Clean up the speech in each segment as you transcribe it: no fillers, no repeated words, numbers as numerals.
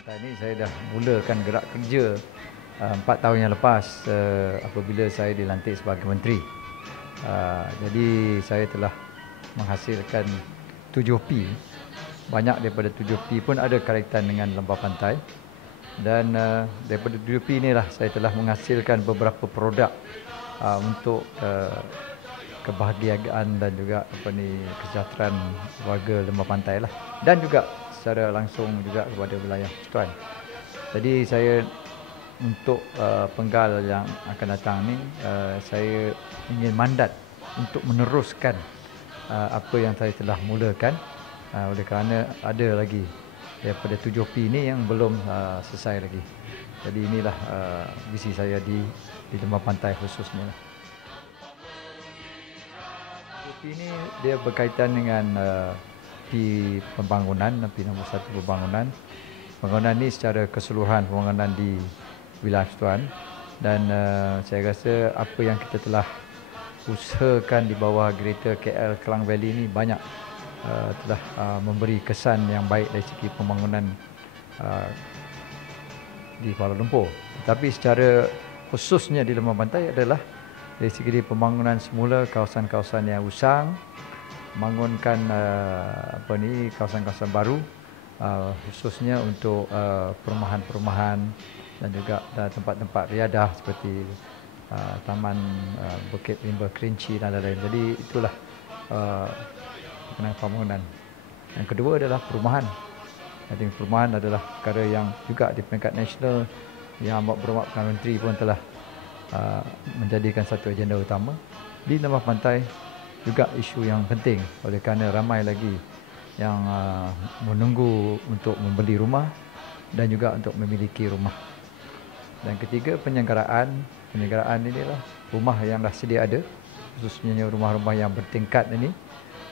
Pantai ini saya dah mulakan gerak kerja 4 tahun yang lepas apabila saya dilantik sebagai menteri. Jadi saya telah menghasilkan 7P. Banyak daripada 7P pun ada kaitan dengan lembah pantai. Dan daripada 7P inilah saya telah menghasilkan beberapa produk untuk kebahagiaan dan juga kesejahteraan warga lembah pantai lah. Dan juga secara langsung juga kepada wilayah Persekutuan. Jadi saya untuk penggal yang akan datang ni, saya ingin mandat untuk meneruskan apa yang saya telah mulakan, oleh kerana ada lagi daripada 7P ini yang belum selesai lagi. Jadi inilah visi saya di lembah pantai khususnya. 7P ini dia berkaitan dengan P pembangunan, P nombor 1 pembangunan. Pembangunan ini secara keseluruhan pembangunan di wilayah Persekutuan, dan saya rasa apa yang kita telah usahakan di bawah Greater KL Klang Valley ini banyak telah memberi kesan yang baik dari segi pembangunan di Kuala Lumpur. Tetapi secara khususnya di lembah pantai adalah dari segi pembangunan semula kawasan-kawasan yang usang, membangunkan kawasan-kawasan baru, khususnya untuk perumahan-perumahan dan juga tempat-tempat riadah seperti Taman Bukit Rimba Kerinci dan lain-lain. Jadi itulah pembangunan. Yang kedua adalah perumahan. Jadi perumahan adalah perkara yang juga di peringkat nasional yang Berhormat Perdana Menteri pun telah menjadikan satu agenda utama. Di lembah pantai juga isu yang penting, oleh kerana ramai lagi yang menunggu untuk membeli rumah dan juga untuk memiliki rumah. Dan ketiga, penyelenggaraan inilah rumah yang dah sedia ada, khususnya rumah-rumah yang bertingkat ini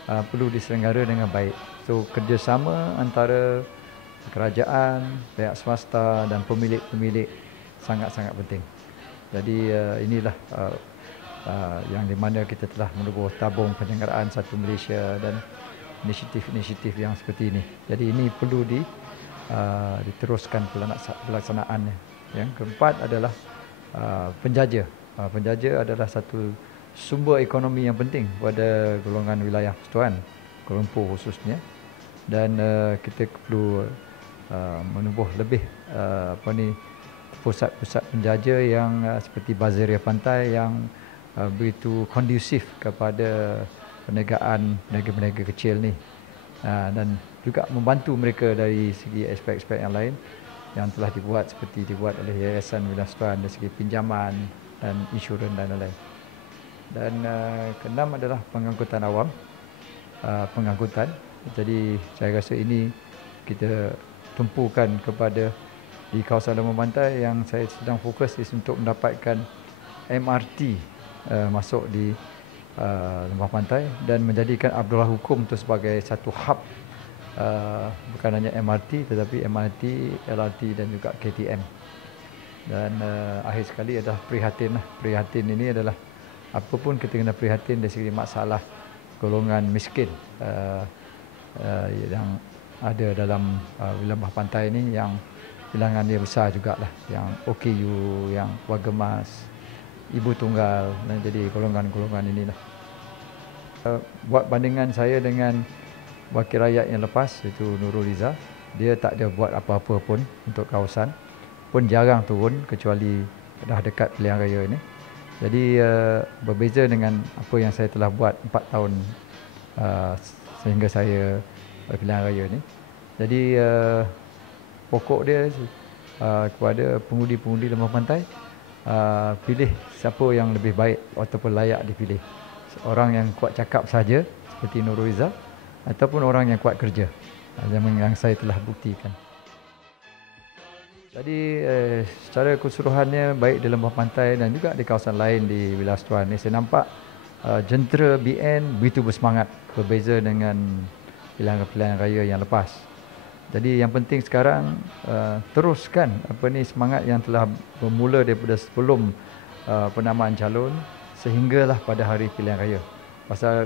perlu diselenggara dengan baik. So kerjasama antara kerajaan, pihak swasta dan pemilik-pemilik sangat-sangat penting. Jadi inilah yang di mana kita telah menubuh tabung penyelenggaraan Satu Malaysia dan inisiatif-inisiatif yang seperti ini. Jadi ini perlu diteruskan pelaksanaannya. Yang keempat adalah penjaja. Penjaja adalah satu sumber ekonomi yang penting pada golongan wilayah Persekutuan, Kuala Lumpur khususnya. Dan kita perlu menubuh lebih pusat-pusat penjaja yang seperti Bazaria Pantai yang begitu kondusif kepada perniagaan peniaga-peniaga kecil ni, dan juga membantu mereka dari segi aspek-aspek yang lain yang telah dibuat, seperti dibuat oleh Yayasan Wilayah Persekutuan dari segi pinjaman dan insurans dan lain-lain. Dan keenam adalah pengangkutan awam, pengangkutan. Jadi saya rasa ini kita tumpukan kepada di kawasan lembah pantai yang saya sedang fokus untuk mendapatkan MRT masuk di lembah pantai dan menjadikan Abdullah Hukum itu sebagai satu hub, bukan hanya MRT tetapi MRT, LRT dan juga KTM. Dan akhir sekali adalah prihatin. Prihatin ini adalah apapun kita kena prihatin dari segi masalah golongan miskin yang ada dalam lembah pantai ini, yang bilangan dia besar jugalah, yang OKU, yang warga emas, ibu tunggal, dan jadi golongan-golongan inilah. Buat bandingan saya dengan wakil rakyat yang lepas, iaitu Nurul Izzah, dia tak ada buat apa-apa pun untuk kawasan, pun jarang turun kecuali dah dekat pilihan raya ini. Jadi berbeza dengan apa yang saya telah buat 4 tahun sehingga saya pilihan raya ini. Jadi pokok dia kepada pengundi-pengundi lembah pantai, pilih siapa yang lebih baik ataupun layak dipilih. Orang yang kuat cakap saja seperti Nurul Izzah, ataupun orang yang kuat kerja, yang saya telah buktikan. Jadi secara keseluruhannya baik di lembah pantai dan juga di kawasan lain di wilayah Persekutuan ini, saya nampak jentera BN begitu bersemangat, berbeza dengan pilihan-pilihan raya yang lepas. Jadi yang penting sekarang teruskan semangat yang telah bermula daripada sebelum penamaan calon sehinggalah pada hari pilihan raya. Pasal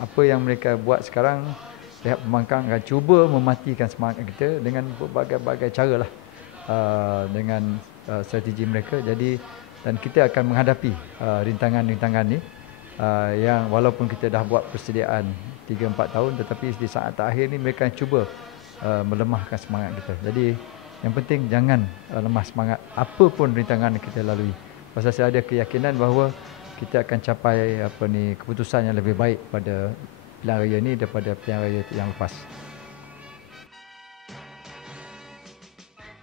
apa yang mereka buat sekarang pihak pembangkang akan cuba mematikan semangat kita dengan berbagai-bagai cara lah, dengan strategi mereka. Jadi dan kita akan menghadapi rintangan-rintangan ni yang walaupun kita dah buat persediaan 3-4 tahun, tetapi di saat akhir ni mereka akan cuba melemahkan semangat kita. Jadi yang penting jangan lemah semangat apa pun rintangan yang kita lalui. Pasal saya ada keyakinan bahawa kita akan capai keputusan yang lebih baik pada pilihan raya ni daripada pilihan raya yang lepas.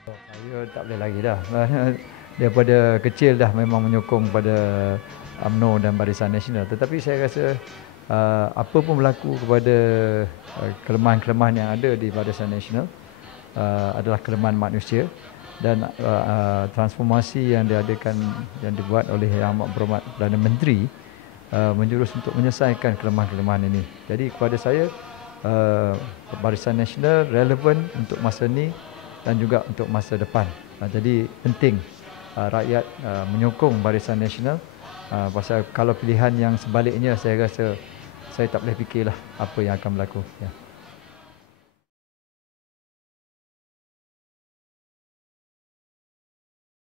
Saya tak boleh lagi dah. Daripada kecil dah memang menyokong pada UMNO dan Barisan Nasional. Tetapi saya rasa apa pun berlaku kepada kelemahan-kelemahan yang ada di Barisan Nasional adalah kelemahan manusia, dan transformasi yang diadakan, yang dibuat oleh Yang Amat Berhormat Perdana Menteri menjurus untuk menyelesaikan kelemahan-kelemahan ini. Jadi kepada saya, Barisan Nasional relevan untuk masa ini dan juga untuk masa depan. Jadi penting rakyat menyokong Barisan Nasional, pasal kalau pilihan yang sebaliknya, saya rasa saya tak boleh fikirlah apa yang akan berlaku. Ya.